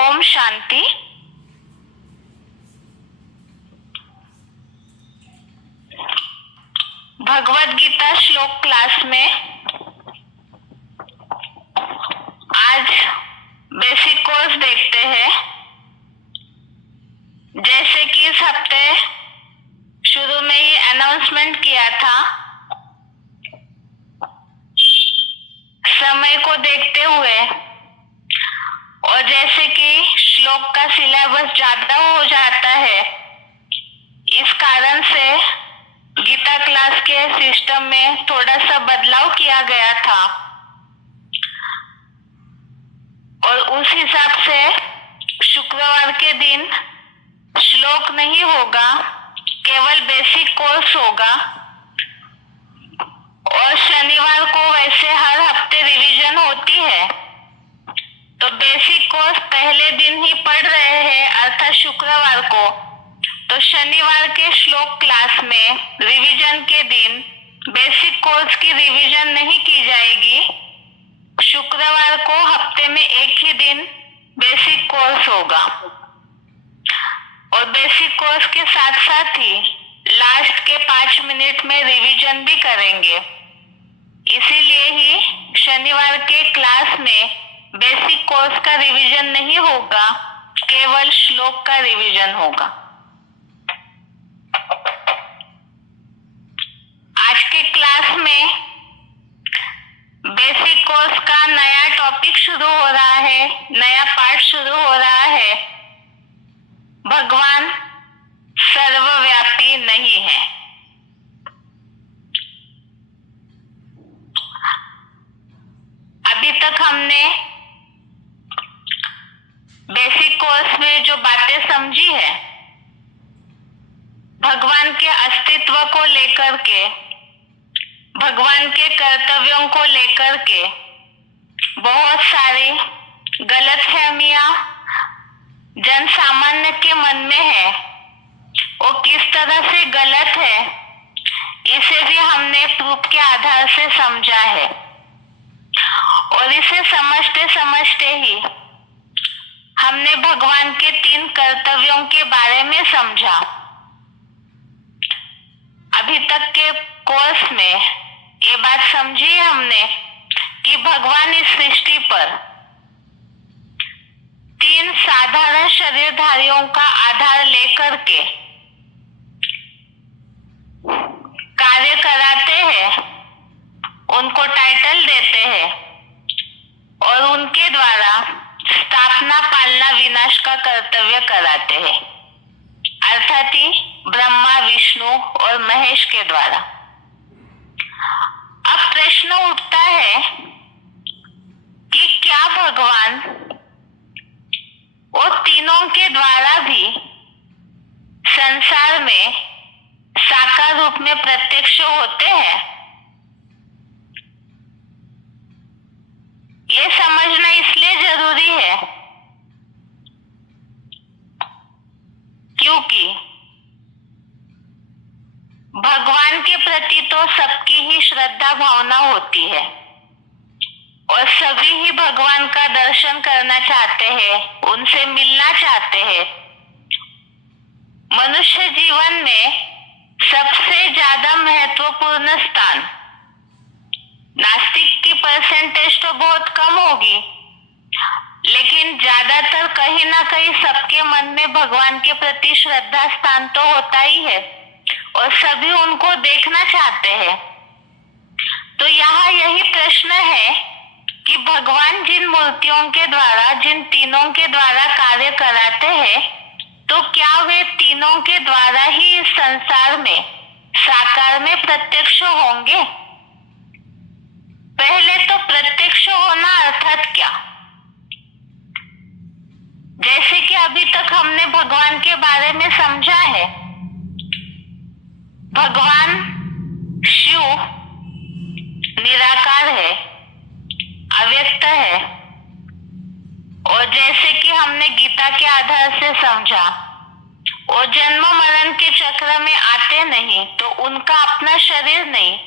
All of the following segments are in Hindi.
ओम शांति। भगवद गीता श्लोक क्लास में आज बेसिक कोर्स देखते हैं। जैसे कि इस हफ्ते शुरू में ही अनाउंसमेंट किया था, समय को देखते हुए और जैसे कि श्लोक का सिलेबस ज्यादा हो जाता है, इस कारण से गीता क्लास के सिस्टम में थोड़ा सा बदलाव किया गया था और उस हिसाब से शुक्रवार के दिन श्लोक नहीं होगा, केवल बेसिक कोर्स होगा। और शनिवार को वैसे हर हफ्ते रिवीजन होती है, तो बेसिक कोर्स पहले दिन ही पढ़ रहे हैं अर्थात शुक्रवार को, तो शनिवार के श्लोक क्लास में रिवीजन के दिन बेसिक कोर्स की रिवीजन नहीं की जाएगी। शुक्रवार को हफ्ते में एक ही दिन बेसिक कोर्स होगा और बेसिक कोर्स के साथ साथ ही लास्ट के 5 मिनट में रिवीजन भी करेंगे। इसीलिए ही शनिवार के क्लास में बेसिक कोर्स का रिवीजन नहीं होगा, केवल श्लोक का रिवीजन होगा। आज के क्लास में बेसिक कोर्स का नया टॉपिक शुरू हो रहा है, नया पार्ट शुरू हो रहा है। भगवान सर्वव्यापी नहीं है। अभी तक हमने बेसिक कोर्स में जो बातें समझी है, भगवान के अस्तित्व को लेकर के, भगवान के कर्तव्यों को लेकर के बहुत सारी गलतफहमियां जन सामान्य के मन में है। वो किस तरह से गलत है, इसे भी हमने प्रूफ के आधार से समझा है और इसे समझते समझते ही हमने भगवान के 3 कर्तव्यों के बारे में समझा। अभी तक के कोर्स में ये बात समझी हमने कि भगवान इस सृष्टि पर 3 साधारण शरीरधारियों का आधार लेकर के कार्य कराते हैं, उनको टाइटल देते हैं और उनके द्वारा स्थापना, पालना, विनाश का कर्तव्य कराते हैं, अर्थात ही ब्रह्मा, विष्णु और महेश के द्वारा। अब प्रश्न उठता है कि क्या भगवान वो तीनों के द्वारा भी संसार में साकार रूप में प्रत्यक्ष होते हैं? ये समझना इसलिए जरूरी है क्योंकि भगवान के प्रति तो सबकी ही श्रद्धा भावना होती है और सभी ही भगवान का दर्शन करना चाहते हैं, उनसे मिलना चाहते हैं। मनुष्य जीवन में सबसे ज्यादा महत्वपूर्ण स्थान, नास्तिक की परसेंटेज तो बहुत कम होगी, लेकिन ज्यादातर कहीं ना कहीं सबके मन में भगवान के प्रति श्रद्धा स्थान तो होता ही है और सभी उनको देखना चाहते हैं। तो यहाँ यही प्रश्न है कि भगवान जिन मूर्तियों के द्वारा, जिन तीनों के द्वारा कार्य कराते हैं, तो क्या वे तीनों के द्वारा ही इस संसार में साकार में प्रत्यक्ष होंगे? पहले तो प्रत्यक्ष होना अर्थात क्या? जैसे कि अभी तक हमने भगवान के बारे में समझा है, भगवान शिव निराकार है, अव्यक्त है और जैसे कि हमने गीता के आधार से समझा, वो जन्म मरण के चक्र में आते नहीं, तो उनका अपना शरीर नहीं,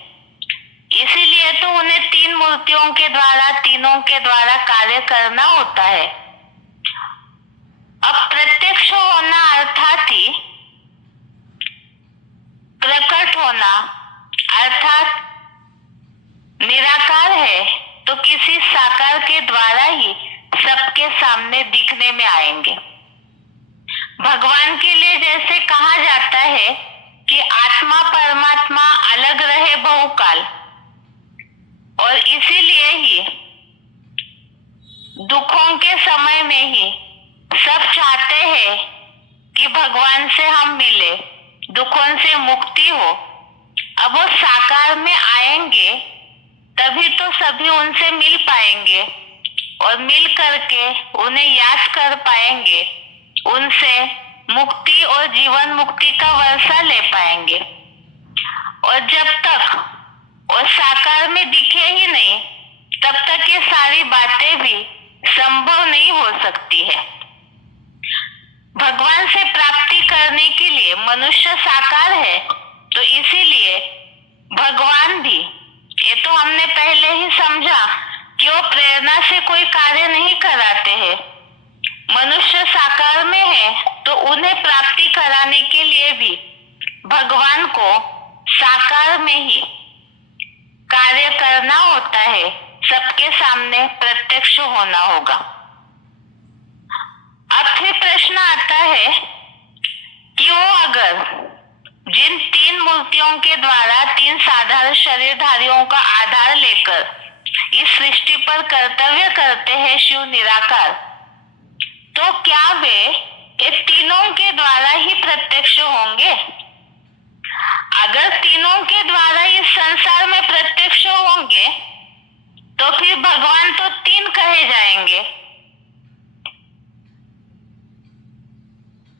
इसीलिए तो उन्हें 3 मूर्तियों के द्वारा, तीनों के द्वारा कार्य करना होता है। किसी साकार के द्वारा ही सबके सामने दिखने में आएंगे। भगवान के लिए जैसे कहा जाता है कि आत्मा परमात्मा अलग रहे बहुकाल, और इसीलिए ही दुखों के समय में ही सब चाहते हैं कि भगवान से हम मिले, दुखों से मुक्ति हो। अब वो साकार में आएंगे तभी तो सभी उनसे मिल पाएंगे और मिल करके उन्हें याद कर पाएंगे, उनसे मुक्ति और जीवन मुक्ति का वर्षा ले पाएंगे। और जब तक वो साकार में दिखे ही नहीं तब तक ये सारी बातें भी संभव नहीं हो सकती है। भगवान से प्राप्ति करने के लिए मनुष्य साकार है, तो इसीलिए भगवान भी, ये तो हमने पहले ही समझा कि वो प्रेरणा से कोई कार्य नहीं कराते हैं। मनुष्य साकार में है तो उन्हें प्राप्ति कराने के लिए भी भगवान को साकार में ही कार्य करना होता है, सबके सामने प्रत्यक्ष होना होगा। अब फिर प्रश्न आता है कि वो अगर जिन 3 मूर्तियों के द्वारा 3 साधारण शरीरधारियों का आधार लेकर इस सृष्टि पर कर्तव्य करते हैं शिव निराकार, तो क्या वे ये तीनों के द्वारा ही प्रत्यक्ष होंगे? अगर तीनों के द्वारा इस संसार में प्रत्यक्ष होंगे तो फिर भगवान तो 3 कहे जाएंगे।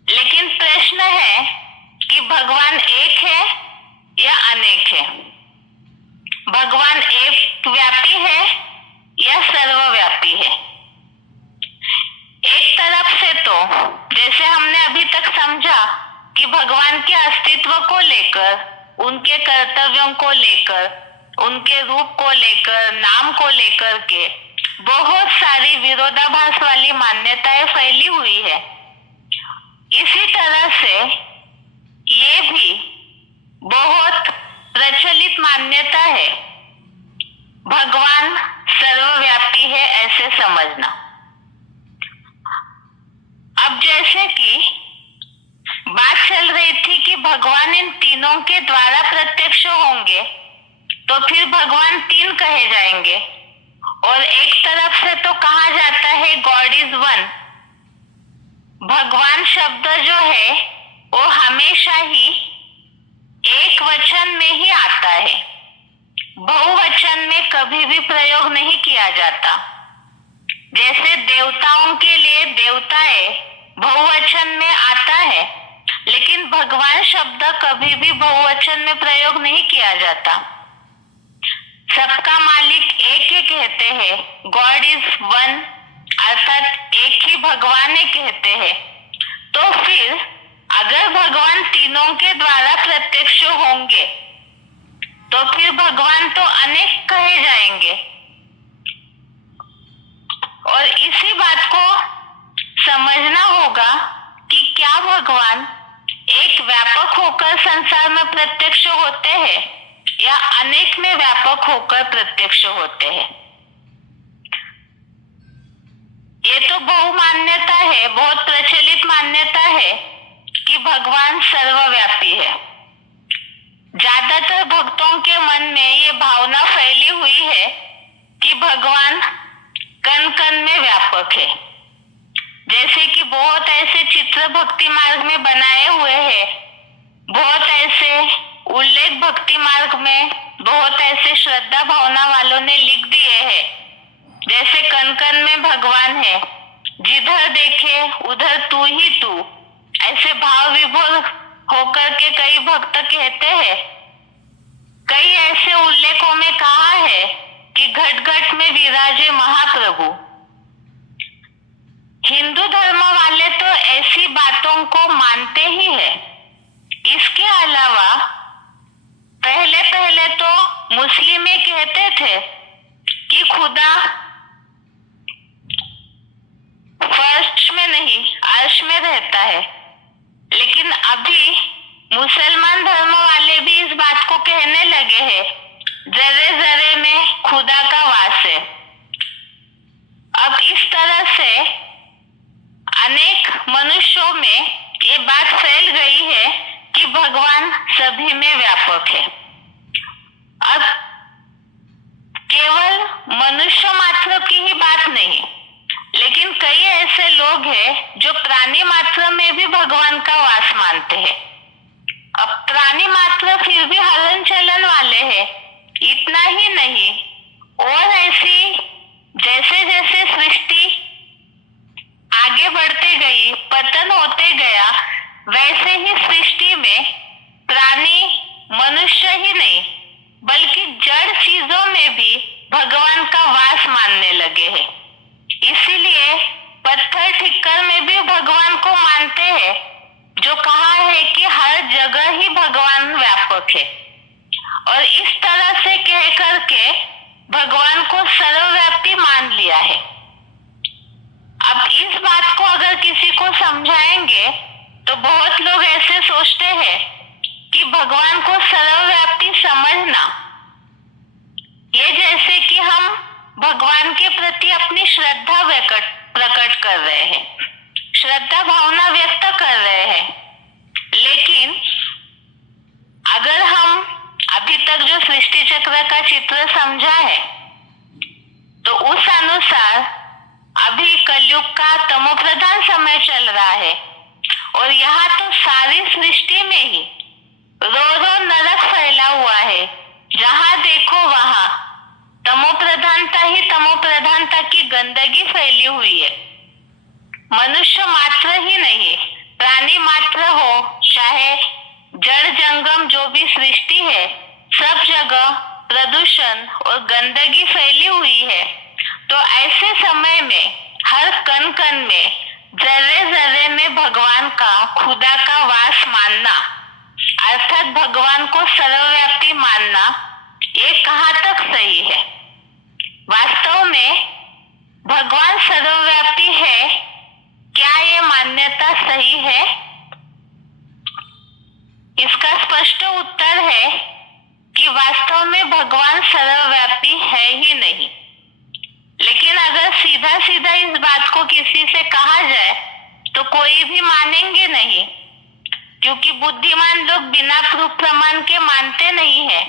लेकिन प्रश्न है कि भगवान एक है या अनेक है? भगवान एक व्यापी है या सर्वव्यापी है? एक तरफ से तो जैसे हमने अभी तक समझा कि भगवान के अस्तित्व को लेकर, उनके कर्तव्यों को लेकर, उनके रूप को लेकर, नाम को लेकर के बहुत सारी विरोधाभास वाली मान्यताएं फैली हुई है। इसी तरह से ये भी बहुत प्रचलित मान्यता है, भगवान सर्वव्यापी है ऐसे समझना। अब जैसे कि बात चल रही थी कि भगवान इन तीनों के द्वारा प्रत्यक्ष होंगे, तो फिर भगवान 3 कहे जाएंगे। और एक तरफ से तो कहा जाता है गॉड इज वन, भगवान शब्द जो है वो हमेशा ही एक वचन में ही आता है, बहुवचन में कभी भी प्रयोग नहीं किया जाता। जैसे देवताओं के लिए देवताएं बहुवचन में आता है, लेकिन भगवान शब्द कभी भी बहुवचन में प्रयोग नहीं किया जाता। सबका मालिक एक ही कहते हैं, गॉड इज वन, अर्थात एक ही भगवान ही कहते हैं। तो फिर अगर भगवान तीनों के द्वारा प्रत्यक्ष होंगे तो फिर भगवान तो अनेक कहे जाएंगे। और इसी बात को समझना होगा कि क्या भगवान एक व्यापक होकर संसार में प्रत्यक्ष होते हैं या अनेक में व्यापक होकर प्रत्यक्ष होते हैं। ये तो बहुमान्यता है, बहुत प्रचलित मान्यता है कि भगवान सर्वव्यापी है। ज्यादातर भक्तों के मन में ये भावना फैली हुई है कि भगवान कण कण में व्यापक है। जैसे कि बहुत ऐसे चित्र भक्ति मार्ग में बनाए हुए हैं, बहुत ऐसे उल्लेख भक्ति मार्ग में बहुत ऐसे श्रद्धा भावना वालों ने लिख दिए हैं। जैसे कण कण में भगवान है, जिधर देखे उधर तू ही तू, ऐसे भाव विभोर होकर के कई भक्त कहते हैं। कई ऐसे उल्लेखों में कहा है कि घट घट में विराजे महाप्रभु। हिंदू धर्म वाले तो ऐसी बातों को मानते ही है। इसके अलावा पहले पहले तो मुस्लिम ये कहते थे कि खुदा फर्श में नहीं अर्श में रहता है, लेकिन अभी मुसलमान धर्म वाले भी इस बात को कहने लगे हैं, जरे जरे में खुदा का वास है। अब इस तरह से अनेक मनुष्यों में ये बात फैल गई है कि भगवान सभी में व्यापक है। अब केवल मनुष्य मात्र की ही बात नहीं, लेकिन कई ऐसे लोग हैं जो प्राणी मात्र में भी भगवान का वास मानते हैं। अब प्राणी मात्र फिर भी हलन चलन वाले हैं। इतना ही नहीं, और ऐसी जैसे जैसे सृष्टि आगे बढ़ते गई, पतन होते गया, वैसे ही सृष्टि में प्राणी मनुष्य ही नहीं बल्कि जड़ चीजों में भी भगवान का वास मानने लगे हैं। इसीलिए पत्थर ठिक्कर में भी भगवान को मानते हैं, जो कहा है कि हर जगह ही भगवान व्यापक है। और इस तरह से कह करके भगवान को सर्वव्यापी मान लिया है। अब इस बात को अगर किसी को समझाएंगे तो बहुत लोग ऐसे सोचते हैं कि भगवान को सर्वव्यापी समझना ये जैसे कि हम भगवान के प्रति अपनी श्रद्धा प्रकट कर रहे हैं, श्रद्धा भावना व्यक्त कर रहे हैं। लेकिन अगर हम अभी तक जो सृष्टि चक्र का चित्र समझा है तो उस अनुसार अभी कलयुग का तमो प्रधान समय चल रहा है, और यहाँ तो सारी सृष्टि में ही रो रो नरक फैला हुआ है। जहाँ देखो वहां तमो प्रधानता ही तमो प्रधानता की गंदगी फैली हुई है। मनुष्य मात्र ही नहीं, प्राणी मात्र हो चाहे जड़ जंगम जो भी सृष्टि है, सब जगह प्रदूषण और गंदगी फैली हुई है। तो ऐसे समय में हर कण कण में, जर्रे जर्रे में भगवान का, खुदा का वास मानना, अर्थात भगवान को सर्वव्यापी मानना, ये कहाँ तक सही है? वास्तव में भगवान सर्वव्यापी है, क्या ये मान्यता सही है? इसका स्पष्ट उत्तर है कि वास्तव में भगवान सर्वव्यापी है ही नहीं। लेकिन अगर सीधा सीधा इस बात को किसी से कहा जाए तो कोई भी मानेंगे नहीं, क्योंकि बुद्धिमान लोग बिना प्रूफ प्रमाण के मानते नहीं है।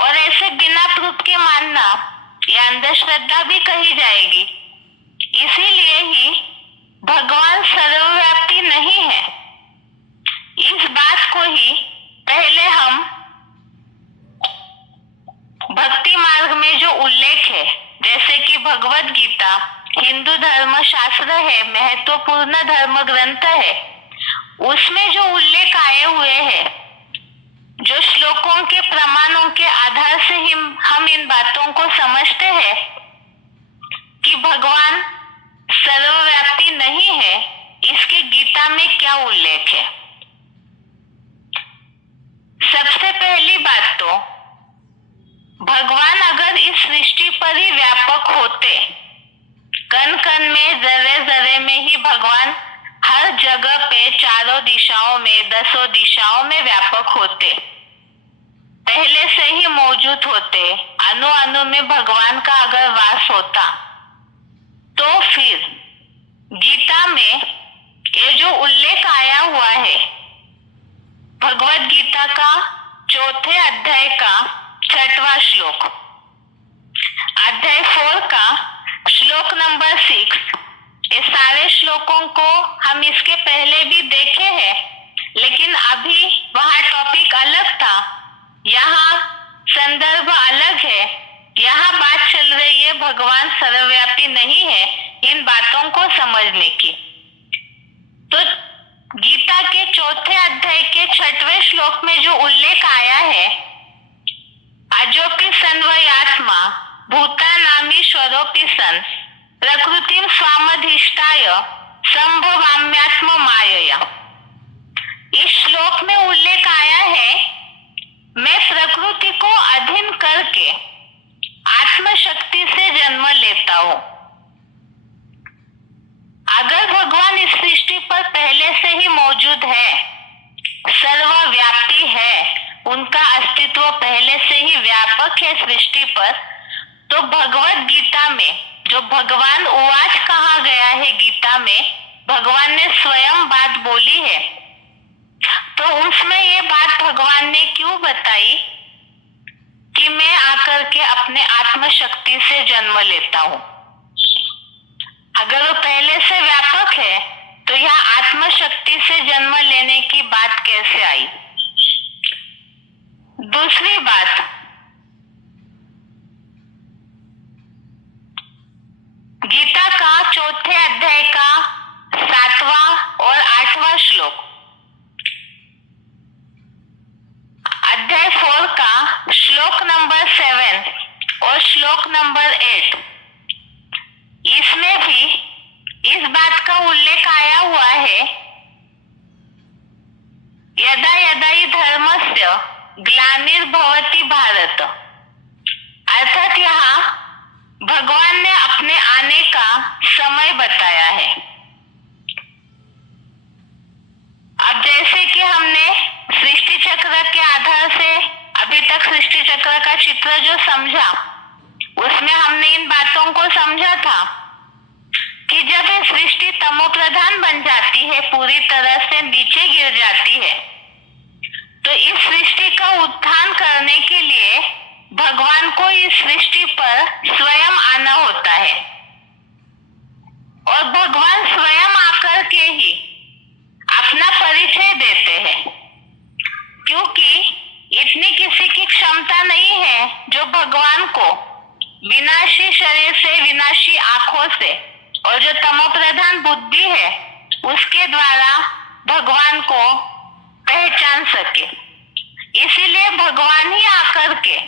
और ऐसे बिना प्रूफ के मानना ये अंधश्रद्धा भी कही जाएगी। इसीलिए ही भगवान सर्वव्यापी नहीं है। इस बात को ही पहले हम भक्ति मार्ग में जो उल्लेख है, जैसे कि भगवत गीता हिंदू धर्म शास्त्र है, महत्वपूर्ण धर्म ग्रंथ है, उसमें जो उल्लेख आए हुए हैं, जो श्लोकों के प्रमाणों के आधार से ही हम इन बातों को समझते हैं कि भगवान सर्वव्यापी नहीं है। इसके गीता में क्या उल्लेख है? सबसे पहली बात तो भगवान अगर इस सृष्टि पर ही व्यापक होते, कण कण में, जर्रे जर्रे में ही भगवान हर जगह पे, चारों दिशाओं में, दसों दिशाओं में व्यापक होते, पहले से ही मौजूद होते, अणु अणु में भगवान का अगर वास होता, तो फिर गीता में ये जो उल्लेख आया हुआ है, भगवत गीता का 4थे अध्याय का 6वां श्लोक, अध्याय 4 का श्लोक नंबर 6, ये सारे श्लोकों को हम इसके पहले भी देखे हैं, लेकिन अभी वहाँ टॉपिक अलग था, यहाँ संदर्भ अलग है। यहाँ बात चल रही है भगवान सर्वव्यापी नहीं है, इन बातों को समझने की। तो गीता के 4थे अध्याय के 6वें श्लोक में जो उल्लेख आया है, अजोपि सन्वयात्मा भूतानामीश्वरोपि सन् प्रकृतिं स्वामधिष्ठाय संभवाम्यात्म मायया। इस श्लोक में उल्लेख आया है, मैं प्रकृति को अधीन करके आत्म शक्ति से जन्म लेता हूँ। अगर भगवान इस सृष्टि पर पहले से ही मौजूद है, सर्वव्यापी है, उनका अस्तित्व पहले से ही व्यापक है सृष्टि पर, तो भगवत गीता में जो भगवान उवाच कहा गया है गीता में, भगवान ने स्वयं बात बोली है, तो उसमें ये बात भगवान ने क्यों बताई कि मैं आकर के अपने आत्म शक्ति से जन्म लेता हूँ? अगर वो पहले से व्यापक है तो यह आत्म शक्ति से जन्म लेने की बात कैसे आई? दूसरी बात, गीता का चौथे अध्याय का 7वां और 8वां श्लोक, अध्याय 4 का श्लोक नंबर 7 और श्लोक नंबर 8, इसमें भी इस बात का उल्लेख आया हुआ है, यदा यदा हि धर्मस्य ग्लानिर्भवति भारत। अर्थात यहाँ भगवान ने अपने आने का समय बताया है। अब जैसे कि हमने सृष्टि चक्र के आधार से अभी तक सृष्टि चक्र का चित्र जो समझा, उसमें हमने इन बातों को समझा था कि जब ये सृष्टि तमो प्रधान बन जाती है, पूरी तरह से नीचे गिर जाती है, तो इस सृष्टि का उत्थान करने के लिए भगवान को इस सृष्टि पर स्वयं आना होता है। और भगवान स्वयं आकर के ही अपना परिचय देते हैं, क्योंकि इतनी किसी की क्षमता नहीं है जो भगवान को विनाशी शरीर से, विनाशी आंखों से और जो तमो प्रधान बुद्धि है उसके द्वारा भगवान को पहचान सके। इसीलिए भगवान ही आकर के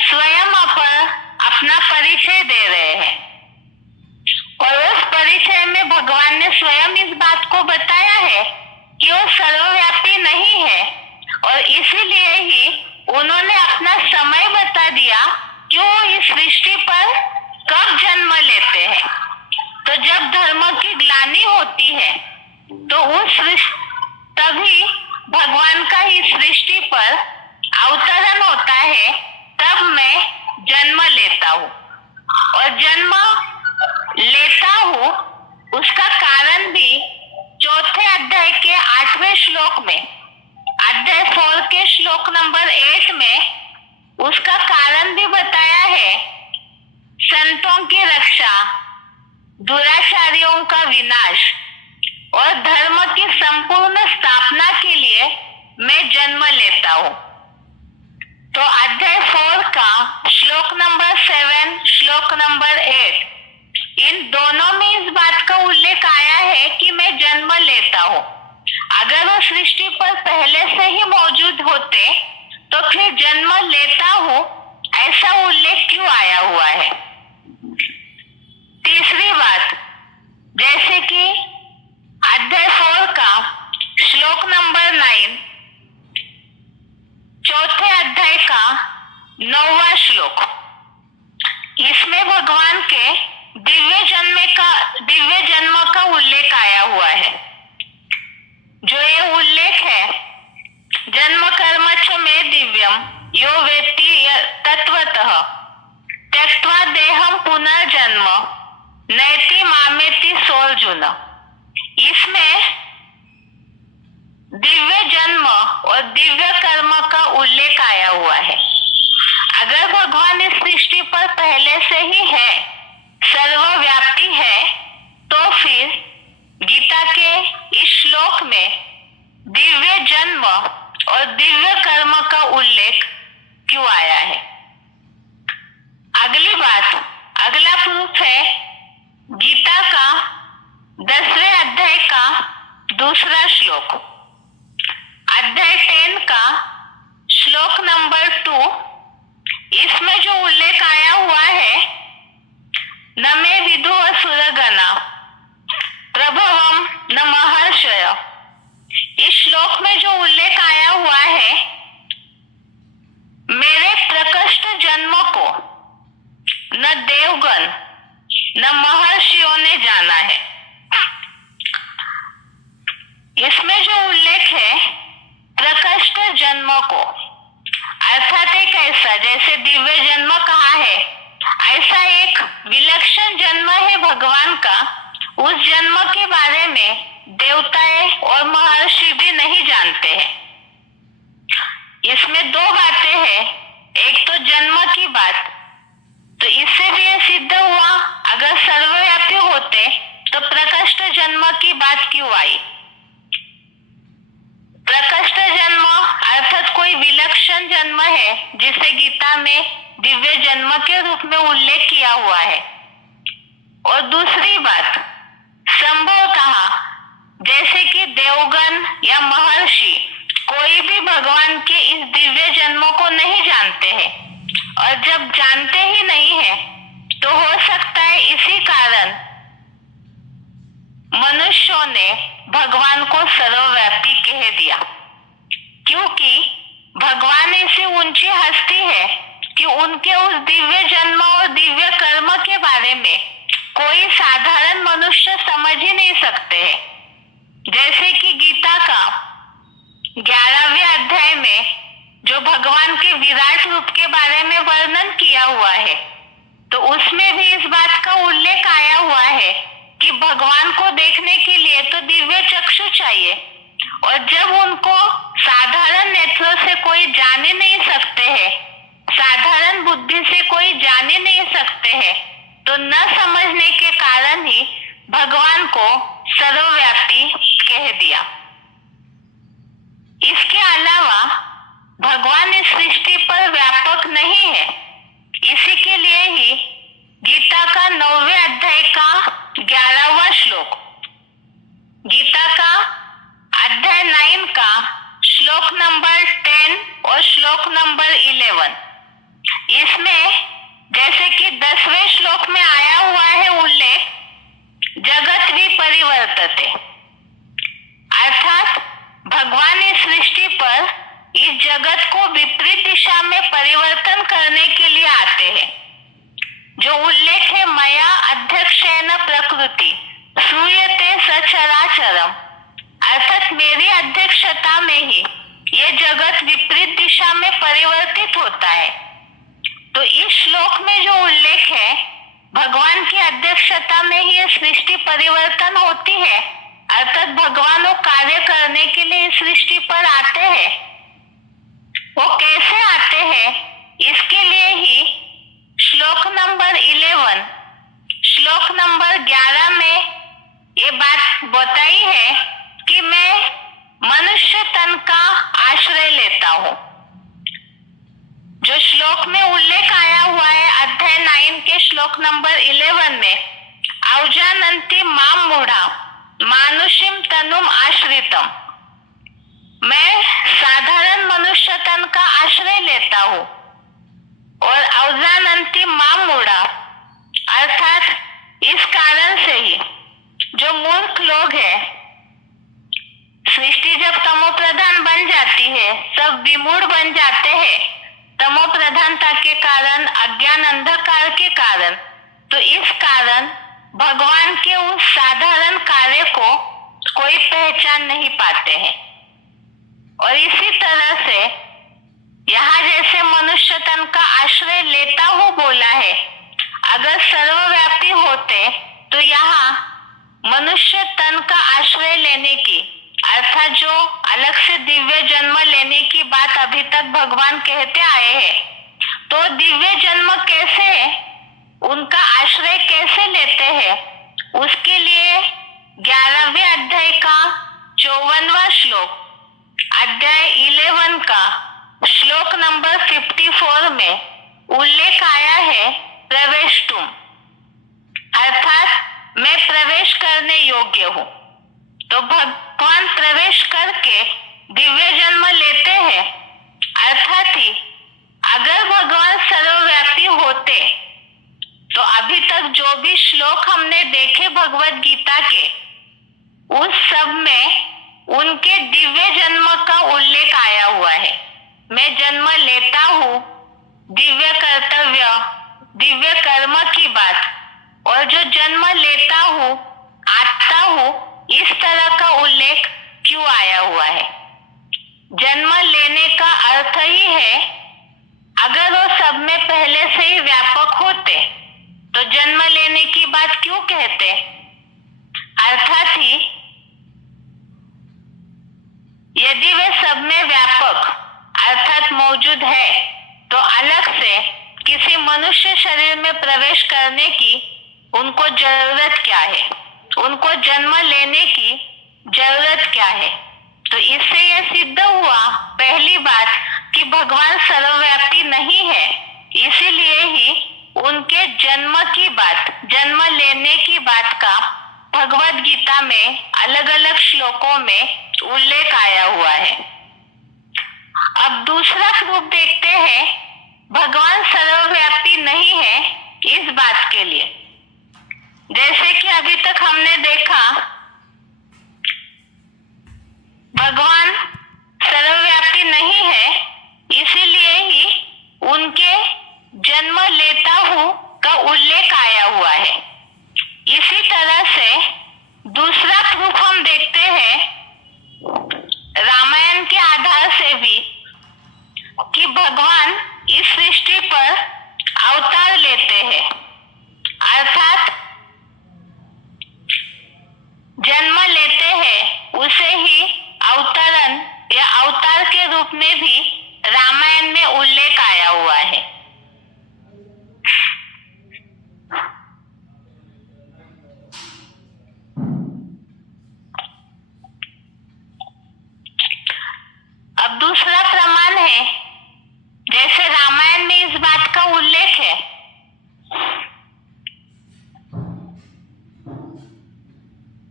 स्वयं पर अपना परिचय दे रहे हैं। और उस परिचय में भगवान ने स्वयं इस बात को बताया है कि वो सर्वव्यापी नहीं है, और इसीलिए ही उन्होंने अपना समय बता दिया कि वो इस सृष्टि पर कब जन्म लेते हैं। तो जब धर्म की ग्लानि होती है तो उस तभी भगवान का इस सृष्टि पर अवतरण होता है, तब मैं जन्म लेता हूँ। और जन्म लेता हूँ उसका कारण भी चौथे अध्याय के 8वें श्लोक में, अध्याय 4 के श्लोक नंबर 8 में उसका कारण भी बताया है। संतों की रक्षा, दुराचारियों का विनाश और धर्म की संपूर्ण स्थापना के लिए मैं जन्म लेता हूँ। तो अध्याय 4 का श्लोक नंबर 7, श्लोक नंबर 8, इन दोनों में इस बात का उल्लेख आया है कि मैं जन्म लेता हूँ। अगर वो सृष्टि पर पहले से ही मौजूद होते तो फिर जन्म लेता हूँ ऐसा उल्लेख क्यों आया हुआ है? तीसरी बात, जैसे कि अध्याय 4 का श्लोक नंबर 9, चौथे अध्याय का 9वां श्लोक, इसमें भगवान के दिव्य जन्म का उल्लेख आया हुआ है। जो ये उल्लेख है, जन्म कर्म च मे दिव्यम यो वेत्ति तत्वतः त्यक्त्वा देहम पुनर्जन्म नैति मामेति सोऽर्जुन। इसमें दिव्य जन्म और दिव्य कर्म का उल्लेख आया हुआ है। अगर भगवान इस सृष्टि पर पहले से ही है, सर्वव्यापी है, तो फिर गीता के इस श्लोक में दिव्य जन्म और दिव्य कर्म का उल्लेख क्यों आया है? अगली बात, अगला प्रूफ है गीता का 10वें अध्याय का 2 श्लोक, अध्याय 10 का श्लोक नंबर 2, इसमें जो उल्लेख आया हुआ है, न मे विदु असुरगणा प्रभवम न महर्षय। इस श्लोक में जो उल्लेख आया हुआ है, मेरे प्रकृष्ट जन्म को न देवगण न महर्षियों ने जाना है। इसमें जो उल्लेख है प्रकृष्ट जन्म को, अर्थात एक ऐसा, जैसे दिव्य जन्म कहा है, ऐसा एक एक विलक्षण जन्म है भगवान का, उस जन्म के बारे में देवताएं और महर्षि भी नहीं जानते हैं। इसमें दो बातें हैं। एक तो जन्म की बात, तो इससे भी यह सिद्ध हुआ अगर सर्वव्यापी होते तो प्रकृष्ट जन्म की बात क्यों आई। प्रकृष्ट जन्म अर्थात कोई विलक्षण जन्म है जिसे गीता में दिव्य जन्म के रूप में उल्लेख किया हुआ है। और दूसरी बात, संभवतः जैसे कि देवगण या महर्षि कोई भी भगवान के इस दिव्य जन्म को नहीं जानते हैं, और जब जानते ही नहीं है तो हो सकता है इसी कारण मनुष्यों ने भगवान को सर्वव्यापी कह दिया, क्योंकि भगवान ऐसी ऊंची हस्ती है कि उनके उस दिव्य जन्म और दिव्य कर्म के बारे में कोई साधारण मनुष्य समझ ही नहीं सकते हैं। जैसे कि गीता का 11वें अध्याय में जो भगवान के विराट रूप के बारे में वर्णन किया हुआ है, तो उसमें भी इस बात का उल्लेख आया हुआ है कि भगवान को देखने के लिए तो दिव्य चक्षु चाहिए, और जब उनको साधारण नेत्रों से कोई जाने नहीं सकते हैं, साधारण बुद्धि से कोई जाने नहीं सकते हैं, तो न समझने के कारण ही भगवान को सर्वव्यापी कह दिया। इसके अलावा भगवान इस सृष्टि पर व्यापक नहीं है। इसी के लिए ही गीता का 9वें अध्याय का 11वां श्लोक, गीता का अध्याय 9 का श्लोक नंबर 10 और श्लोक नंबर 11, इसमें जैसे कि 10वें श्लोक में आया हुआ है उल्लेख, जगत भी परिवर्तते, अर्थात भगवान इस सृष्टि पर इस जगत को विपरीत दिशा में परिवर्तन करने के लिए आते हैं। जो उल्लेख है मया अध्यक्षेन प्रकृति सूयते सचराचरम, अर्थात मेरी अध्यक्षता में ही ये जगत विपरीत दिशा में परिवर्तित होता है। तो इस श्लोक में जो उल्लेख है भगवान की अध्यक्षता में ही ये सृष्टि परिवर्तन होती है, अर्थात भगवान वो कार्य करने के लिए इस सृष्टि पर आते हैं। वो कैसे आते हैं, इसके लिए ही श्लोक नंबर 11, श्लोक नंबर 11 में ये बात बताई है कि मैं मनुष्य तन का आश्रय लेता हूँ। जो श्लोक में उल्लेख आया हुआ है अध्याय 9 के श्लोक नंबर 11 में, औजानंती माम मूढ़ा मानुषिम तनुम आश्रितम, मैं साधारण मनुष्य तन का आश्रय लेता हूँ। और औजानंती माम मूढ़ा अर्थात इस कारण से ही जो मूर्ख लोग हैं, सृष्टि जब तमो प्रधान बन जाती है, सब विमूढ़ बन जाते हैं तमो प्रधानता के कारण, अज्ञान अंधकार के कारण, तो इस कारण भगवान के उस साधारण कार्य को कोई पहचान नहीं पाते हैं। और इसी तरह से यहाँ जैसे मनुष्य तन का आश्रय लेता हूँ बोला है, अगर सर्वव्यापी होते तो यहाँ मनुष्य तन का आश्रय लेने की, अर्थात जो अलग से दिव्य जन्म लेने की बात अभी तक भगवान कहते आए हैं, तो दिव्य जन्म कैसे है, उनका आश्रय कैसे लेते हैं, उसके लिए 11वें अध्याय का 54वां श्लोक, अध्याय 11 का श्लोक नंबर 54 में उल्लेख आया है प्रवेश तुम, अर्थात मैं प्रवेश करने योग्य हूँ। तो भगवान प्रवेश करके दिव्य जन्म लेते हैं, अर्थात ही अगर भगवान सर्वव्यापी होते तो अभी तक जो भी श्लोक हमने देखे भगवत गीता के, उस सब में उनके दिव्य जन्म का उल्लेख आया हुआ है। मैं जन्म लेता हूँ, दिव्य कर्तव्य, दिव्य कर्म की बात, और जो जन्म लेता हूँ, आता हूँ, इस तरह का उल्लेख क्यों आया हुआ है। जन्म लेने का अर्थ ही है, अगर वो सब में पहले से ही व्यापक होते तो कहते? अर्थात ही यदि वे सब में व्यापक अर्थात मौजूद है तो अलग से किसी मनुष्य शरीर में प्रवेश करने की उनको जरूरत क्या है? उनको जन्म लेने की जरूरत क्या है? तो इससे यह सिद्ध हुआ पहली बात कि भगवान सर्वव्यापी नहीं है, इसीलिए ही उनके जन्म की बात, जन्म लेने की बात का भगवत गीता में अलग अलग श्लोकों में उल्लेख आया हुआ है। अब दूसरा रूप देखते हैं, भगवान सर्वव्यापी नहीं है इस बात के लिए। जैसे कि अभी तक हमने देखा, भगवान सर्वव्यापी नहीं है, इसीलिए ही उनके जन्म लेता हूं का उल्लेख आया हुआ है। इसी तरह से दूसरा प्रूफ हम देखते हैं रामायण के आधार से भी कि भगवान इस सृष्टि पर अवतार लेते हैं, अर्थात जन्म लेते हैं। उसे ही अवतरण या अवतार के रूप में भी रामायण में उल्लेख आया हुआ है। अब दूसरा प्रमाण है, जैसे रामायण में इस बात का उल्लेख है,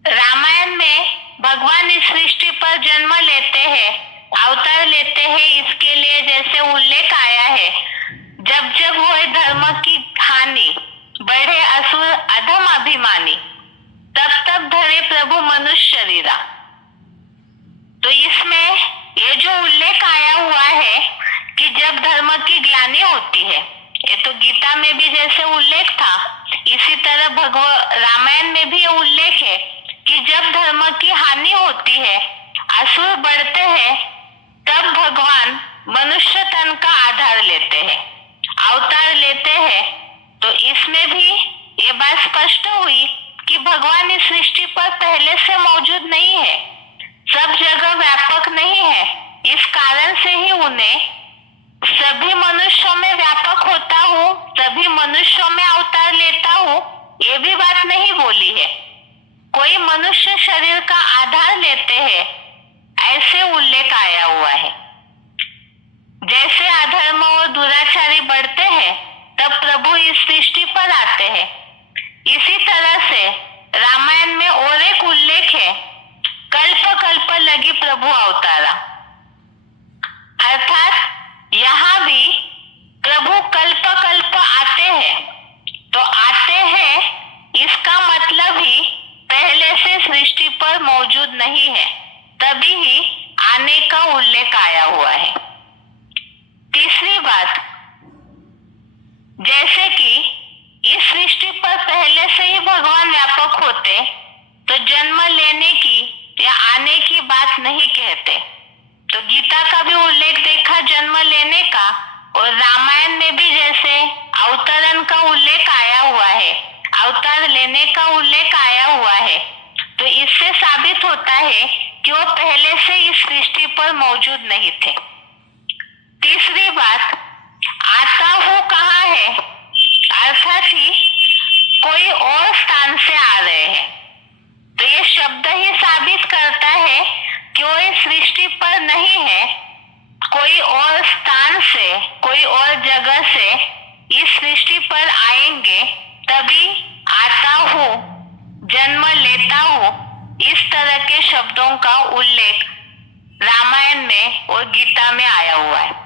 रामायण में भगवान इस सृष्टि पर जन्म लेते हैं, अवतार लेते हैं, इसके लिए जैसे उल्लेख आया है, जब जब हुए धर्म की हानि, बढ़े असुर अधम अभिमानी, तब तब धरे प्रभु मनुष्य शरीरा। तो इसमें ये जो उल्लेख आया हुआ है कि जब धर्म की ग्लानि होती है, ये तो गीता में भी जैसे उल्लेख था, इसी तरह रामायण में भी उल्लेख है कि जब धर्म की हानि होती है, असुर बढ़ते हैं, तब भगवान मनुष्य तन का आधार लेते हैं, अवतार लेते हैं। तो इसमें भी ये बात स्पष्ट हुई कि भगवान इस सृष्टि पर पहले से मौजूद नहीं है, सब जगह व्यापक नहीं है, इस कारण से ही उन्हें सभी मनुष्यों में व्यापक होता हूँ, सभी मनुष्यों में अवतार लेता हूँ, ये भी बात नहीं बोली है। कोई मनुष्य शरीर का आधार लेते हैं, ऐसे उल्लेख आया हुआ है। जैसे अधर्म और दुराचारी बढ़ते हैं, तब प्रभु इस सृष्टि पर आते हैं। इसी तरह से रामायण में और एक उल्लेख है, कल्प कल्प लगी प्रभु अवतारा, अर्थात यहाँ भी प्रभु कल्प कल्प आते हैं। तो आते हैं इसका मतलब ही पहले से सृष्टि पर मौजूद नहीं है, तभी ही आने का उल्लेख आया हुआ है। तीसरी बात, जैसे कि इस सृष्टि पर पहले से ही भगवान व्यापक होते, तो जन्म लेने की या आने की बात नहीं कहते। तो गीता का भी उल्लेख देखा जन्म लेने का, और रामायण में भी जैसे अवतरण का उल्लेख आया हुआ है, अवतार लेने का उल्लेख आया हुआ है। तो इससे साबित होता है कि वो पहले से इस सृष्टि पर मौजूद नहीं थे। तीसरी बात, आता हूँ कहाँ है, अर्थात ही कोई और स्थान से आ रहे हैं। तो ये शब्द ही साबित करता है कि वो इस सृष्टि पर नहीं है, कोई और स्थान से, कोई और जगह से इस सृष्टि पर आएंगे, तभी आता हूँ, जन्म लेता हूँ, इस तरह के शब्दों का उल्लेख रामायण में और गीता में आया हुआ है।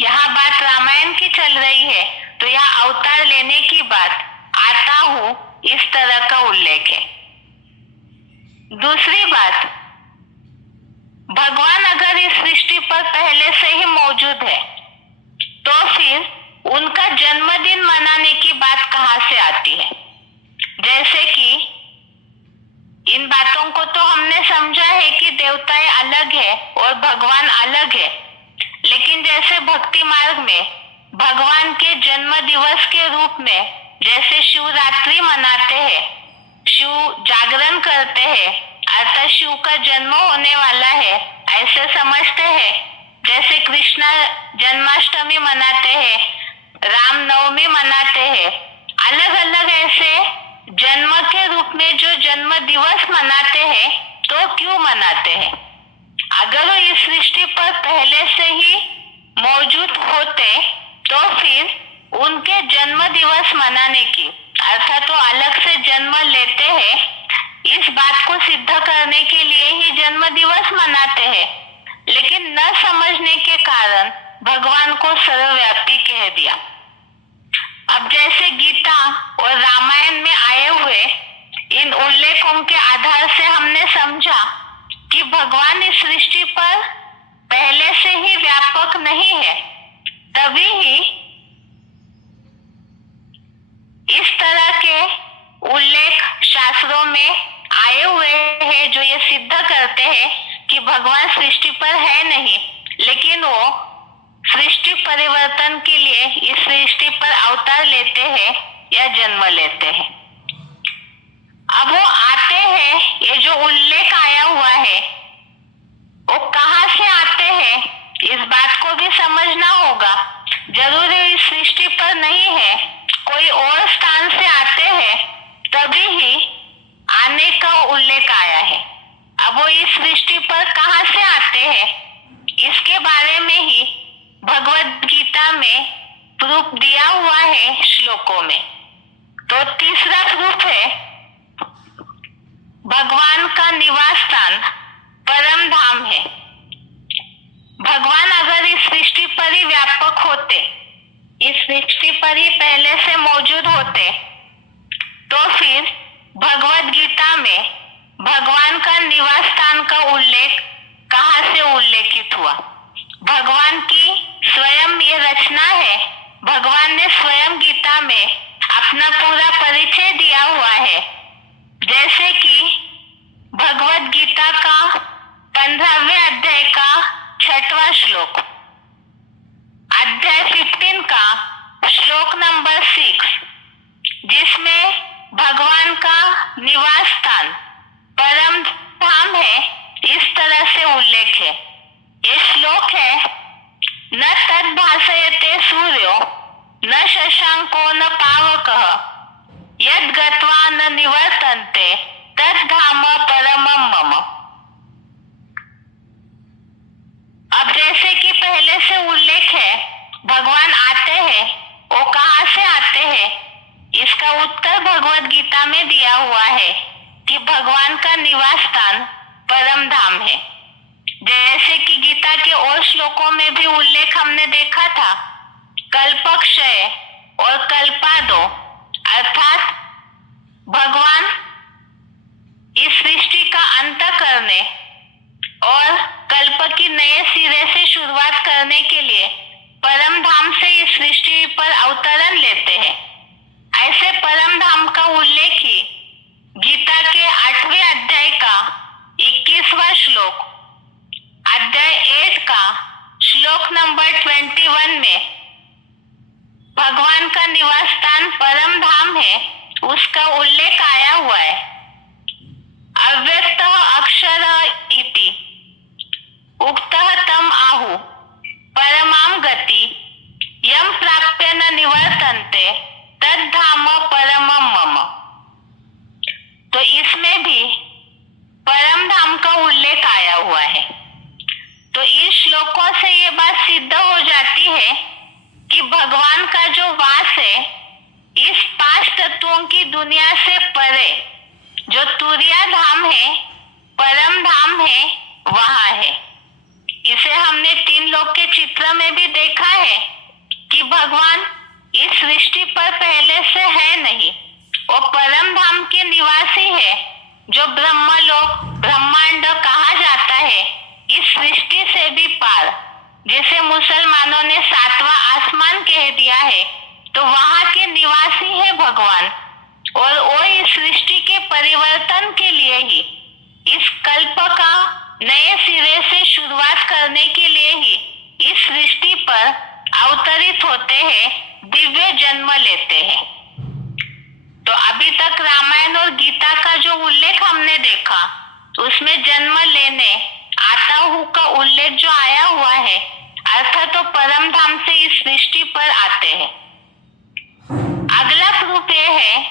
यहाँ बात रामायण की चल रही है, तो यहाँ अवतार लेने की बात, आता हूँ, इस तरह का उल्लेख है। दूसरी बात, भगवान अगर इस सृष्टि पर पहले से ही मौजूद है, तो फिर उनका जन्मदिन मनाने की बात कहाँ से आती है? जैसे कि इन बातों को तो हमने समझा है कि देवताएं अलग है और भगवान अलग है, लेकिन जैसे भक्ति मार्ग में भगवान के जन्म दिवस के रूप में जैसे शिवरात्रि मनाते हैं, शिव जागरण करते हैं, अर्थात शिव का जन्म होने वाला है ऐसे समझते हैं। जैसे कृष्णा जन्माष्टमी मनाते हैं, रामनवमी मनाते हैं, अलग अलग ऐसे जन्म के रूप में जो जन्म दिवस मनाते हैं, तो क्यों मनाते हैं? अगर वो इस सृष्टि पर पहले से ही मौजूद होते तो फिर उनके जन्म दिवस मनाने की, अर्थात तो अलग से जन्म लेते हैं, इस बात को सिद्ध करने के लिए ही जन्म दिवस मनाते हैं। लेकिन न समझने के कारण भगवान को सर्वव्यापी कह दिया। अब जैसे गीता और रामायण में आए हुए इन उल्लेखों के आधार से हमने समझा कि भगवान इस सृष्टि पर पहले से ही व्यापक नहीं है, तभी ही इस तरह के उल्लेख शास्त्रों में आए हुए हैं जो ये सिद्ध करते हैं कि भगवान सृष्टि पर है नहीं, लेकिन वो सृष्टि परिवर्तन के लिए इस सृष्टि पर अवतार लेते हैं या जन्म लेते हैं। अब वो आते हैं, ये जो उल्लेख आया हुआ है वो कहाँ से आते हैं, इस बात को भी समझना होगा। जरूरी इस सृष्टि पर नहीं है, कोई और स्थान से आते हैं, तभी ही आने का उल्लेख आया है। अब वो इस सृष्टि पर कहाँ से आते हैं, इसके बारे में ही भगवद गीता में प्रूफ दिया हुआ है श्लोकों में। तो तीसरा प्रूफ है भगवान का निवास स्थान परम धाम है। भगवान अगर इस सृष्टि पर ही व्यापक होते, इस सृष्टि पर ही पहले से मौजूद होते, तो फिर भगवद गीता में भगवान का निवास स्थान का उल्लेख कहाँ से उल्लेखित हुआ? भगवान की स्वयं ये रचना है, भगवान ने स्वयं गीता में अपना पूरा परिचय दिया हुआ है। जैसे कि भगवद गीता का 15वें अध्याय का 6वां श्लोक, अध्याय 15 का श्लोक नंबर 6, जिसमें भगवान का निवास स्थान परम धाम है, इस तरह से उल्लेख है। ये श्लोक है, न तद भासयते सूर्यो न शशांको न पावकः यद गत्वा न निवर्तन्ते तद धाम परमं मम। अब जैसे कि पहले से उल्लेख है, भगवान आते हैं, वो कहाँ से आते हैं, इसका उत्तर भगवद गीता में दिया हुआ है कि भगवान का निवास स्थान परम धाम है। जैसे कि गीता के और श्लोकों में भी उल्लेख हमने देखा था, कल्पक्षय और कल्पादो, अर्थात भगवान इस सृष्टि का अंत करने और कल्प की नए सिरे से शुरुआत करने के लिए परम धाम से इस सृष्टि पर अवतरण लेते हैं। ऐसे परम धाम का उल्लेख ही गीता के 8वें अध्याय का 21वां श्लोक, अध्याय 8 का श्लोक नंबर 21 में भगवान का निवास स्थान परम धाम है, उसका उल्लेख आया हुआ है। अव्यक्त अक्षर इति उक्तः तम आहु परमाम गति यम प्राप्य न निवर्तन्ते तद धाम परमं मम। तो इसमें भी परम धाम का उल्लेख आया हुआ है। तो इस श्लोकों से ये बात सिद्ध हो जाती है कि भगवान का जो वास है इस 5 तत्वों की दुनिया से परे, जो तुरिया धाम है, परम धाम है, वहां है। इसे हमने 3 लोक के चित्र में भी देखा है कि भगवान इस सृष्टि पर पहले से है नहीं, वो परम धाम के निवासी है, जो ब्रह्मलोक, ब्रह्मांड कहा जाता है, इस सृष्टि से भी पार, जिसे मुसलमानों ने 7वां आसमान कह दिया है। तो वहां के निवासी है भगवान, और वो इस सृष्टि के परिवर्तन के लिए ही, इस कल्प का नए सिरे से शुरुआत करने के लिए ही इस सृष्टि पर अवतरित होते हैं, दिव्य जन्म लेते हैं। तो अभी तक रामायण और गीता का उसमें जन्म लेने आता हूँ का उल्लेख जो आया हुआ है, अर्थात तो परम धाम से इस सृष्टि पर आते हैं। अगला प्रूफ ये है,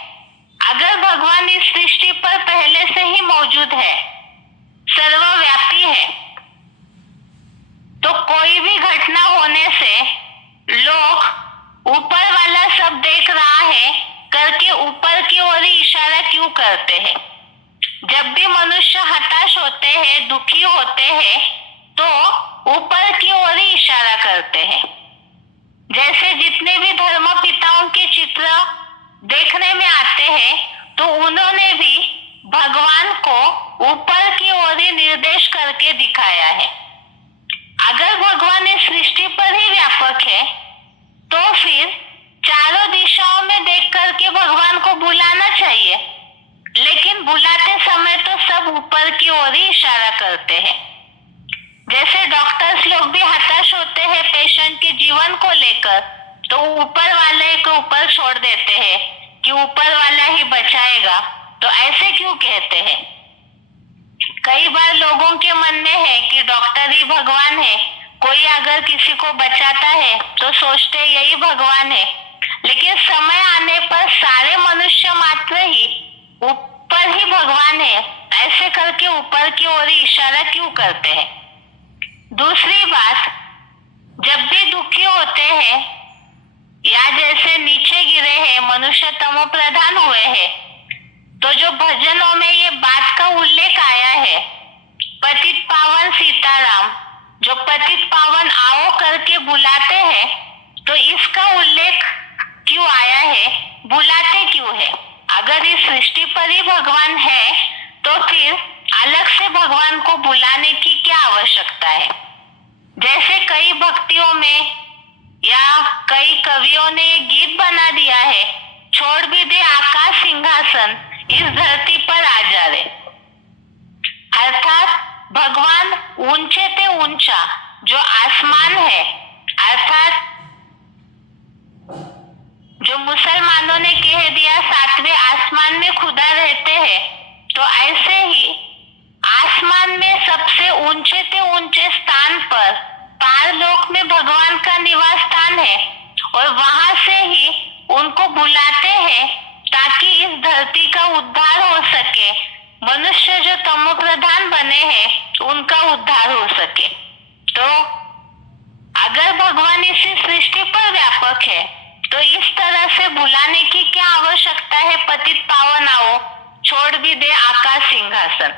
अगर भगवान इस सृष्टि पर पहले से ही मौजूद है, सर्वव्यापी है, तो कोई भी घटना होने से लोग ऊपर वाला सब देख रहा है करके ऊपर की ओर इशारा क्यों करते हैं? जब भी मनुष्य हताश होते हैं, दुखी होते हैं, तो ऊपर की ओर इशारा करते हैं। जैसे जितने भी धर्म पिताओं के चित्र देखने में आते हैं, तो उन्होंने भी भगवान को ऊपर की ओर निर्देश करके दिखाया है। अगर भगवान इस सृष्टि पर ही व्यापक है, तो फिर चारों दिशाओं में देख करके भगवान को बुलाना चाहिए, लेकिन बुलाते समय तो सब ऊपर की ओर ही इशारा करते हैं। जैसे डॉक्टर्स लोग भी हताश होते हैं पेशेंट के जीवन को लेकर, तो ऊपर वाले को ऊपर छोड़ देते हैं कि ऊपर वाला ही बचाएगा। तो ऐसे क्यों कहते हैं? कई बार लोगों के मन में है कि डॉक्टर ही भगवान है, कोई अगर किसी को बचाता है तो सोचते यही भगवान है, लेकिन समय आने पर सारे मनुष्य मात्र ही ऊपर ही भगवान है, ऐसे करके ऊपर की ओर इशारा क्यों करते हैं? दूसरी बात, जब भी दुखी होते हैं या जैसे नीचे गिरे हैं, मनुष्य तमो प्रधान हुए हैं, तो जो भजनों में ये बात का उल्लेख आया है, पतित पावन सीताराम, जो पतित पावन आओ करके बुलाते हैं, तो इसका उल्लेख क्यों आया है? बुलाते क्यों है? अगर इस सृष्टि पर ही भगवान है, तो फिर अलग से भगवान को बुलाने की क्या आवश्यकता है? जैसे कई भक्तियों में या कई कवियों ने ये गीत बना दिया है, छोड़ भी दे आकाश सिंहासन, इस धरती पर आ जा रे। अर्थात भगवान ऊंचे ते ऊंचा जो आसमान है, अर्थात जो मुसलमानों ने कह दिया 7वें आसमान में खुदा रहते हैं, तो ऐसे ही आसमान में सबसे ऊंचे ते ऊंचे स्थान पर पारलोक में भगवान का निवास स्थान है, और वहां से ही उनको बुलाते हैं ताकि इस धरती का उद्धार हो सके। मनुष्य जो तमो प्रधान बने हैं उनका उद्धार हो सके। तो अगर भगवान इसी सृष्टि पर व्यापक है, तो इस तरह से बुलाने की क्या आवश्यकता है? पतित पावन आओ, छोड़ भी दे आकाश सिंहासन।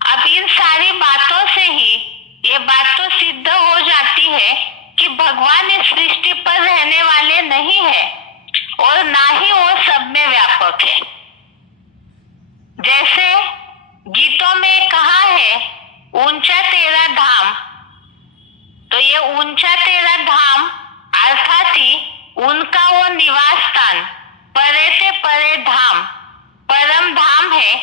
अब इन सारी बातों से ही ये बात तो सिद्ध हो जाती है कि भगवान इस सृष्टि पर रहने वाले नहीं है और ना ही वो सब में व्यापक है। जैसे गीतों में कहा है ऊंचा तेरा धाम, तो ये ऊंचा तेरा धाम अर्थात ही उनका वो निवास स्थान, परे से परे धाम, परम धाम है।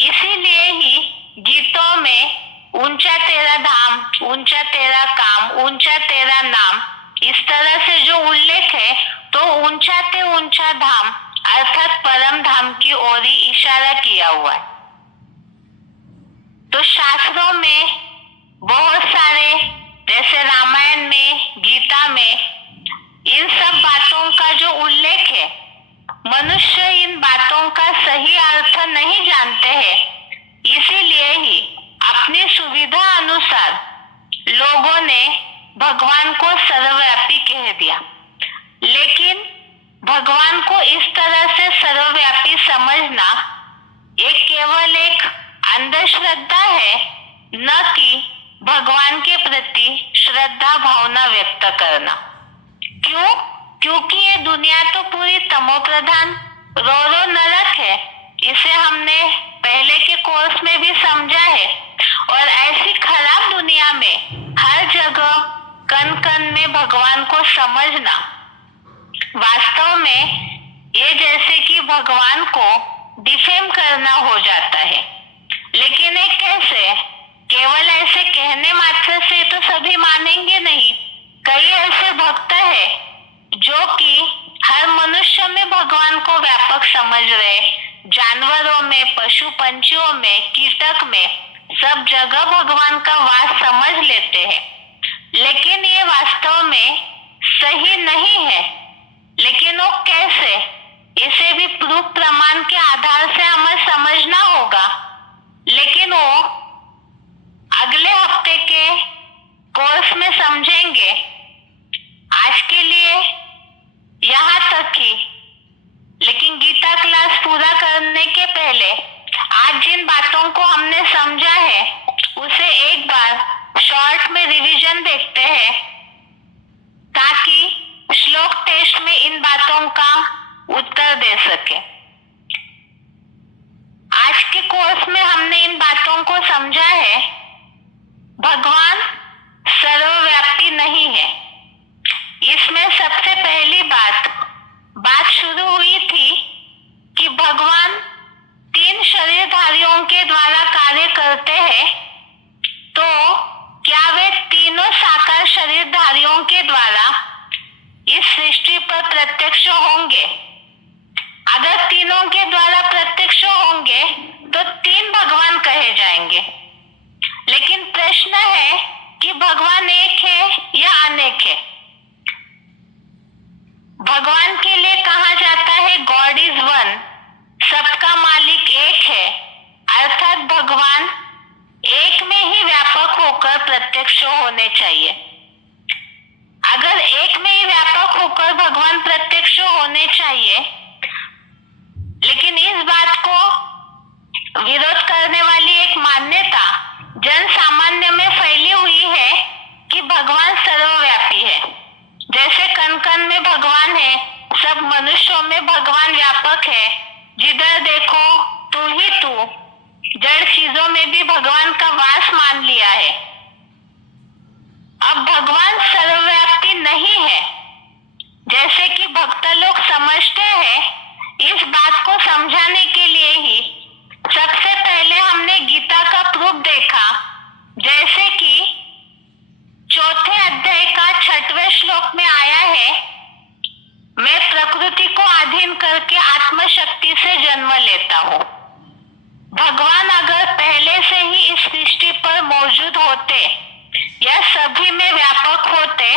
इसीलिए ही गीतों में ऊंचा तेरा धाम, ऊंचा तेरा काम, ऊंचा तेरा नाम, इस तरह से जो उल्लेख है, तो ऊंचा ते ऊंचा धाम अर्थात परम धाम की ओर ही इशारा किया हुआ है। तो शास्त्रों में बहुत सारे, जैसे रामायण में, गीता में, इन सब बातों का जो उल्लेख है, मनुष्य इन बातों का सही अर्थ नहीं जानते हैं, इसीलिए ही अपनी सुविधा अनुसार लोगों ने भगवान को सर्वव्यापी कह दिया। लेकिन भगवान को इस तरह से सर्वव्यापी समझना एक केवल एक अंधश्रद्धा है, न कि भगवान के प्रति श्रद्धा भावना व्यक्त करना। क्यों? क्योंकि ये दुनिया तो पूरी तमो प्रधान रो रो नरक है। इसे हमने पहले के कोर्स में भी समझा है। और ऐसी खराब दुनिया में हर जगह कण कण में भगवान को समझना वास्तव में ये जैसे कि भगवान को डिफेम करना हो जाता है। लेकिन ये कैसे? केवल ऐसे कहने मात्र से तो सभी मानेंगे नहीं। कई ऐसे भक्त है जो कि हर मनुष्य में भगवान को व्यापक समझ रहे, जानवरों में, पशु पंछियों में, कीटक पुस्तक में सब जगह भगवान का वास समझ लेते हैं, लेकिन ये वास्तव में सही नहीं है। लेकिन वो कैसे, इसे भी प्रूफ प्रमाण के आधार से हमें समझना होगा। लेकिन वो अगले हफ्ते के कोर्स में समझेंगे। आज के लिए यहाँ तक ही। लेकिन गीता क्लास पूरा करने के पहले आज जिन बातों को हमने समझा है उसे एक बार शॉर्ट में रिवीजन देखते हैं, ताकि श्लोक टेस्ट में इन बातों का उत्तर दे सके। आज के कोर्स में हमने इन बातों को समझा है। भगवान सर्वव्यापी नहीं है। इसमें सबसे पहली बात शुरू हुई थी कि भगवान 3 शरीरधारियों के द्वारा कार्य करते हैं, तो क्या वे तीनों साकार शरीरधारियों के द्वारा इस सृष्टि पर प्रत्यक्ष होंगे? अगर तीनों के द्वारा प्रत्यक्ष होंगे तो 3 भगवान कहे जाएंगे। लेकिन प्रश्न है कि भगवान एक है या अनेक है? भगवान के लिए कहा जाता है गॉड इज वन, सबका मालिक एक है, अर्थात भगवान एक में ही व्यापक होकर प्रत्यक्ष होने चाहिए। अगर एक में ही व्यापक होकर भगवान प्रत्यक्ष होने चाहिए, लेकिन इस बात को विरोध करने वाली एक मान्यता जन सामान्य में फैली हुई है कि भगवान सर्वव्यापी है। जैसे कण कण में भगवान है, सब मनुष्यों में भगवान व्यापक है, जिधर देखो तू ही तू, जड़ चीजों में भी भगवान का वास मान लिया है। अब भगवान सर्वव्यापी नहीं है जैसे कि भक्त लोग समझते हैं। इस बात को समझाने के लिए ही सबसे पहले हमने गीता का प्रूफ देखा, जैसे कि 4थे अध्याय का 6वें श्लोक में आया है, मैं प्रकृति को अधीन करके आत्मशक्ति से जन्म लेता हूँ। भगवान अगर पहले से ही इस सृष्टि पर मौजूद होते या सभी में व्यापक होते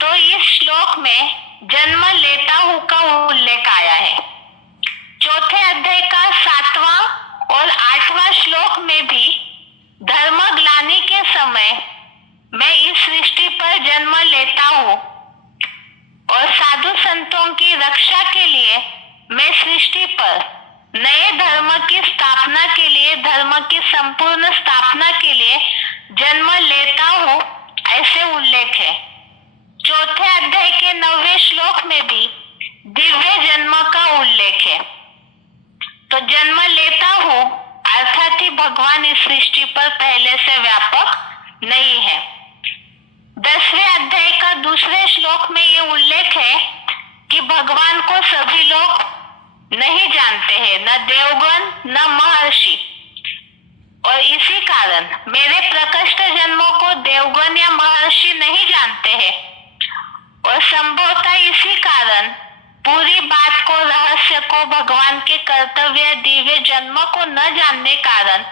तो इस श्लोक में जन्म लेता हूँ का उल्लेख आया है। 4थे अध्याय का 7वां और 8वां श्लोक में भी धर्म ग्लानि के समय मैं इस सृष्टि पर जन्म लेता हूँ और साधु संतों की रक्षा के लिए मैं सृष्टि पर नए धर्म की स्थापना के लिए, धर्म की संपूर्ण स्थापना के लिए जन्म लेता हूँ, ऐसे उल्लेख है। 4थे अध्याय के 9वें श्लोक में भी दिव्य जन्म का उल्लेख है। तो जन्म लेता हूँ अर्थात ही भगवान इस सृष्टि पर पहले से व्यापक नहीं है। 10वें अध्याय का 2 श्लोक में ये उल्लेख है कि भगवान को सभी लोग नहीं जानते हैं, न देवगण न महर्षि, और इसी कारण मेरे प्रकृष्ट जन्मों को देवगण या महर्षि नहीं जानते हैं। और संभवतः इसी कारण पूरी बात को, रहस्य को, भगवान के कर्तव्य दिव्य जन्म को न जानने कारण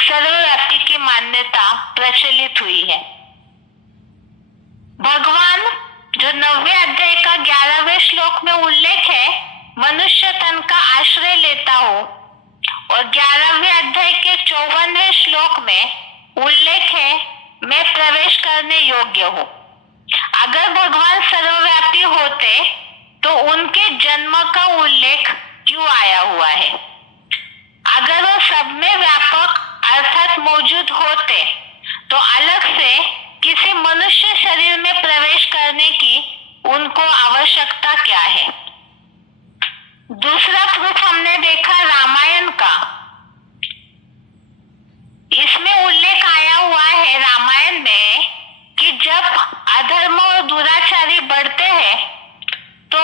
सर्वव्यापी की मान्यता प्रचलित हुई है। भगवान जो 9वें अध्याय का 11वें श्लोक में उल्लेख है, मनुष्य तन का आश्रय लेता हूँ, और 11वें अध्याय के 54वें श्लोक में उल्लेख है मैं प्रवेश करने योग्य हूँ। अगर भगवान सर्वव्यापी होते तो उनके जन्म का उल्लेख क्यों आया हुआ है? अगर वो सब में व्यापक अर्थात मौजूद होते तो अलग से किसी मनुष्य शरीर में प्रवेश करने की उनको आवश्यकता क्या है? दूसरा प्रूफ हमने देखा रामायण का। इसमें उल्लेख आया हुआ है रामायण में कि जब अधर्म और दुराचारी बढ़ते हैं तो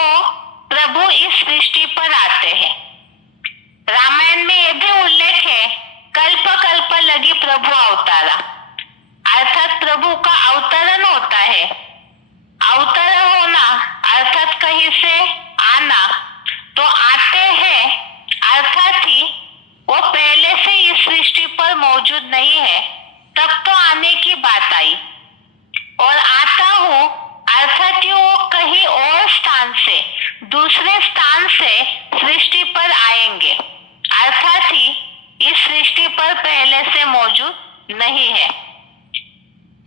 प्रभु इस सृष्टि पर आते हैं। रामायण में यह भी उल्लेख है कल्प कल्प लगी प्रभु अवतारा, अर्थात प्रभु का अवतरण होता है। अवतरण होना अर्थात कहीं से आना, तो आते हैं अर्थात ही वो पहले से इस सृष्टि पर मौजूद तब तो आने की बात आई, और आता हूँ अर्थात कि वो कहीं और स्थान से, दूसरे स्थान से सृष्टि पर आएंगे, अर्थात ही इस सृष्टि पर पहले से मौजूद नहीं है।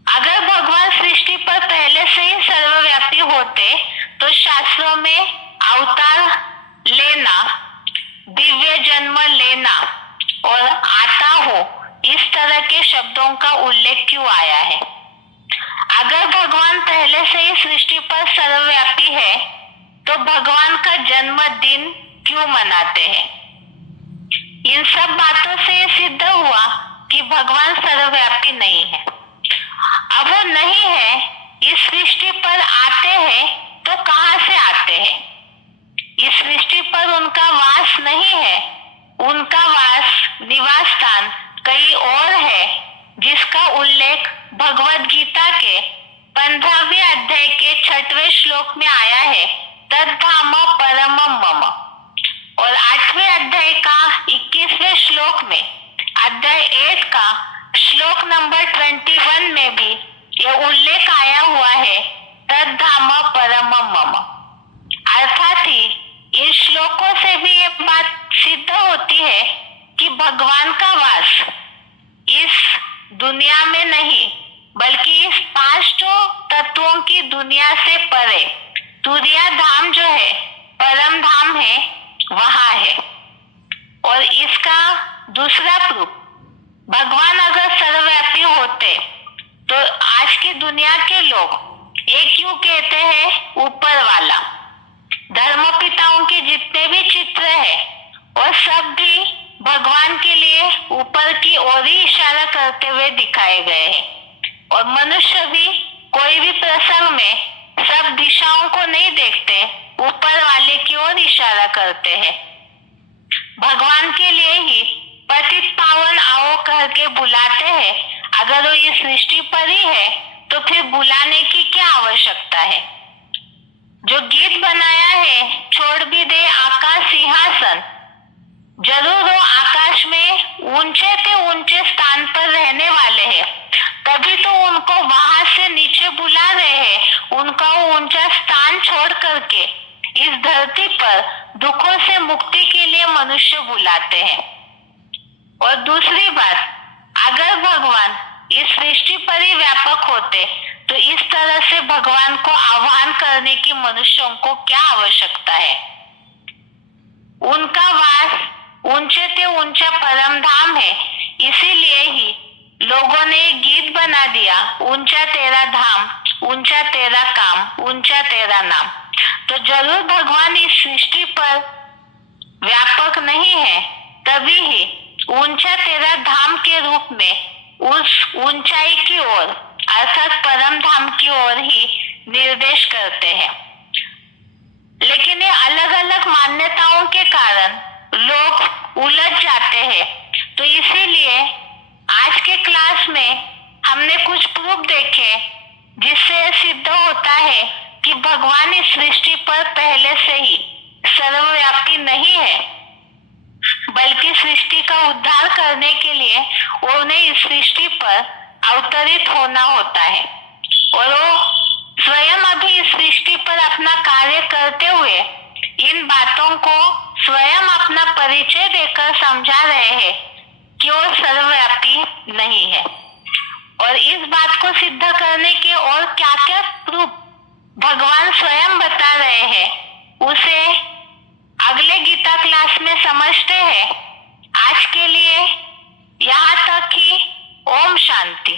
अगर भगवान सृष्टि पर पहले से ही सर्वव्यापी होते तो शास्त्रों में अवतार लेना, दिव्य जन्म लेना और आता हो इस तरह के शब्दों का उल्लेख क्यों आया है? अगर भगवान पहले से ही सृष्टि पर सर्वव्यापी है तो भगवान का जन्मदिन क्यों मनाते हैं? इन सब बातों से ये सिद्ध हुआ कि भगवान सर्वव्यापी नहीं है। अब वो नहीं है, इस सृष्टि पर आते हैं तो कहाँ से आते हैं? इस सृष्टि पर उनका वास नहीं है, उनका वास, निवास स्थान कहीं और है, जिसका उल्लेख भगवद गीता के 15वें अध्याय के 6वें श्लोक में आया है, तद्धाम परमम मम। और 8वें अध्याय का 21वें श्लोक में, अध्याय 8 का श्लोक नंबर 21 में भी यह उल्लेख आया हुआ है, तद्धाम परमम मम। अर्थात ही इन श्लोकों से भी ये बात सिद्ध होती है कि भगवान का वास इस दुनिया में नहीं, बल्कि इस 5 तत्वों की दुनिया से परे तुरिया धाम जो है, परम धाम है, वहां है। और इसका दूसरा प्रूफ, भगवान अगर सर्वव्यापी होते तो आज की दुनिया के लोग ये क्यों कहते हैं ऊपर वाला? धर्म पिताओं के जितने भी चित्र है और सब भी भगवान के लिए ऊपर की ओर ही इशारा करते हुए दिखाए गए हैं। और मनुष्य भी कोई भी प्रसंग में सब दिशाओं को नहीं देखते, ऊपर वाले की ओर इशारा करते हैं। भगवान के लिए ही पतित पावन आओ करके बुलाते हैं। अगर वो इस सृष्टि पर ही है तो फिर बुलाने की क्या आवश्यकता है? जो गीत बनाया है, छोड़ भी दे आकाश सिंहासन, जरूर वो आकाश में ऊंचे से ऊंचे स्थान पर रहने वाले हैं, तभी तो उनको वहां से नीचे बुला रहे हैं। उनका वो ऊंचा स्थान छोड़ करके इस धरती पर दुखों से मुक्ति के लिए मनुष्य बुलाते हैं। और दूसरी बात, अगर भगवान इस सृष्टि पर ही व्यापक होते तो इस तरह से भगवान को आह्वान करने की मनुष्यों को क्या आवश्यकता है? उनका वास ऊंचे से ऊंचा परम धाम है, इसीलिए ही लोगों ने गीत बना दिया, ऊंचा तेरा धाम, ऊंचा तेरा काम, ऊंचा तेरा नाम। तो जरूर भगवान इस सृष्टि पर व्यापक नहीं है, तभी ही ऊंचा तेरा धाम के रूप में उस ऊंचाई की ओर अर्थात परम धाम की ओर ही निर्देश करते हैं। लेकिन ये अलग अलग मान्यताओं के कारण लोग उलझ जाते हैं। तो इसीलिए आज के क्लास में हमने कुछ प्रूफ देखे जिससे सिद्ध होता है कि भगवान इस सृष्टि पर पहले से ही सर्वव्यापी नहीं है, बल्कि सृष्टि का उद्धार करने के लिए उन्हें इस सृष्टि पर अवतरित होना होता है। और वो स्वयं अभी इस सृष्टि पर अपना कार्य करते हुए इन बातों को स्वयं अपना परिचय देकर समझा रहे हैं कि वो सर्वव्यापी नहीं है। और इस बात को सिद्ध करने के और क्या क्या प्रूफ भगवान स्वयं बता रहे हैं, उसे अगले गीता क्लास में समझते हैं। आज के लिए यहाँ तक ही। ओम शांति।